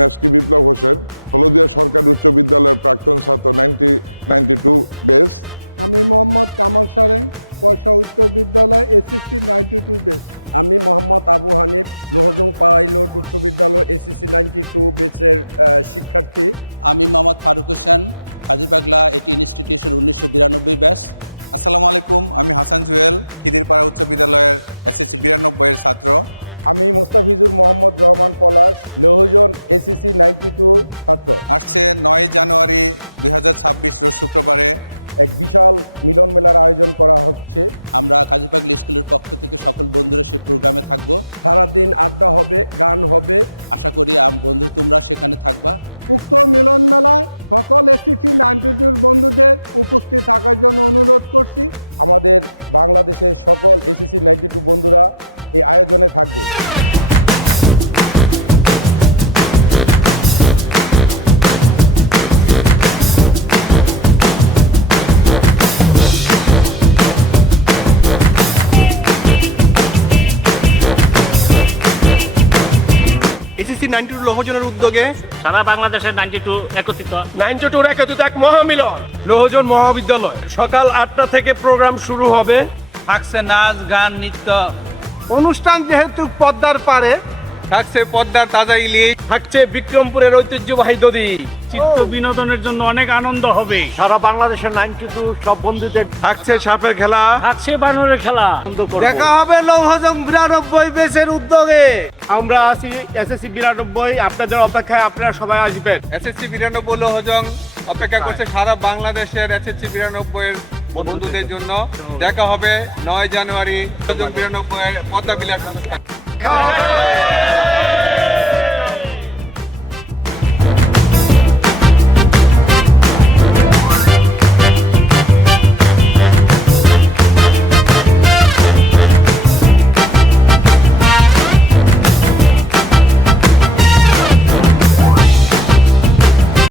আমি এসকে বিপ্লব হোসেন, হলদিয়া সরকারি উচ্চ বিদ্যালয়ের প্রাক্তন ছাত্র 1992 বেস। আমি মোহাম্মদ কামাল সারেং, পয়সা উচ্চ বিদ্যালয় এসএসসি 92 বেস। আমি মোহাম্মদ আবু হানিফ, লোহজং পাইলট উচ্চ বিদ্যালয় এসএসসি 92 বেচের শিক্ষার্থী। আমি মোহাম্মদ ফারুক হোসেন, কাজীপাগলা এটি ইনস্টিটিউশন 1992 ব্যাচ। আসসালামু আলাইকুম, আমি হাসান জুয়েল, খিদিরপাড়া উচ্চ বিদ্যালয়ের এসএসসি 92 এর ছাত্র। আমি মোস্তাফিজুর মোহাম্মদ রহমান পলাশ, লোহজন এসএসসি 92 ছাত্র। আসছে 9 জানুয়ারি 2026 রোজ শুক্রবারে এক বিশাল মিলন মেলার আয়োজন করা হচ্ছে। আমরা কাজীপাগলা স্কুলের পক্ষ থেকে সকল বন্ধুরা সেই প্রোগ্রামে থাকবো। সারাদিন আড্ডা হবে, গান হবে। আশা করি বন্ধু তোমরা সেখানে থাকবা। উক্ত মিলন মেলায় সকল এসএসসি 92 বন্ধুদের উপস্থিত থাকার জন্য অনুরোধ করছি। আমাদের বাংলাদেশের সকল এসএসসি 92 বন্ধুরা এই আয়োজনে থাকবে। এসএসসি 92 লোহজনের উদ্যোগে সারা বাংলাদেশের 92 একত্রিত 92 একত্রিত এক মহামিলন লোহজন মহাবিদ্যালয়। সকাল 8টা থেকে প্রোগ্রাম শুরু হবে। থাকছে নাচ, গান, নৃত্য। অনুষ্ঠান যেহেতু পদ্মার পারে, থাকছে পদ্মার তাজা ইলিশ, থাকছে বিক্রমপুরের ঐতিহ্যবাহী দধি। চিত্ত বিনোদনের জন্য অনেক আনন্দ হবে। সারা বাংলাদেশের 92 সব বন্ধুদের থাকছে সাপের খেলা, থাকছে বানরের খেলা। দেখা হবে লৌহজং 92 বেসের উদ্যোগে। আমরা আছি এসএসসি 92, আপনাদের অপেক্ষায় আপনারা সবাই আসবেন। এসএসসি 92 লোহজং অপেক্ষা করছে সারা বাংলাদেশের এসএসসি 92 এর বন্ধুদের জন্য। দেখা হবে 9 জানুয়ারি লোহজং 92 এর পদ্মা বিলাস অনুষ্ঠান।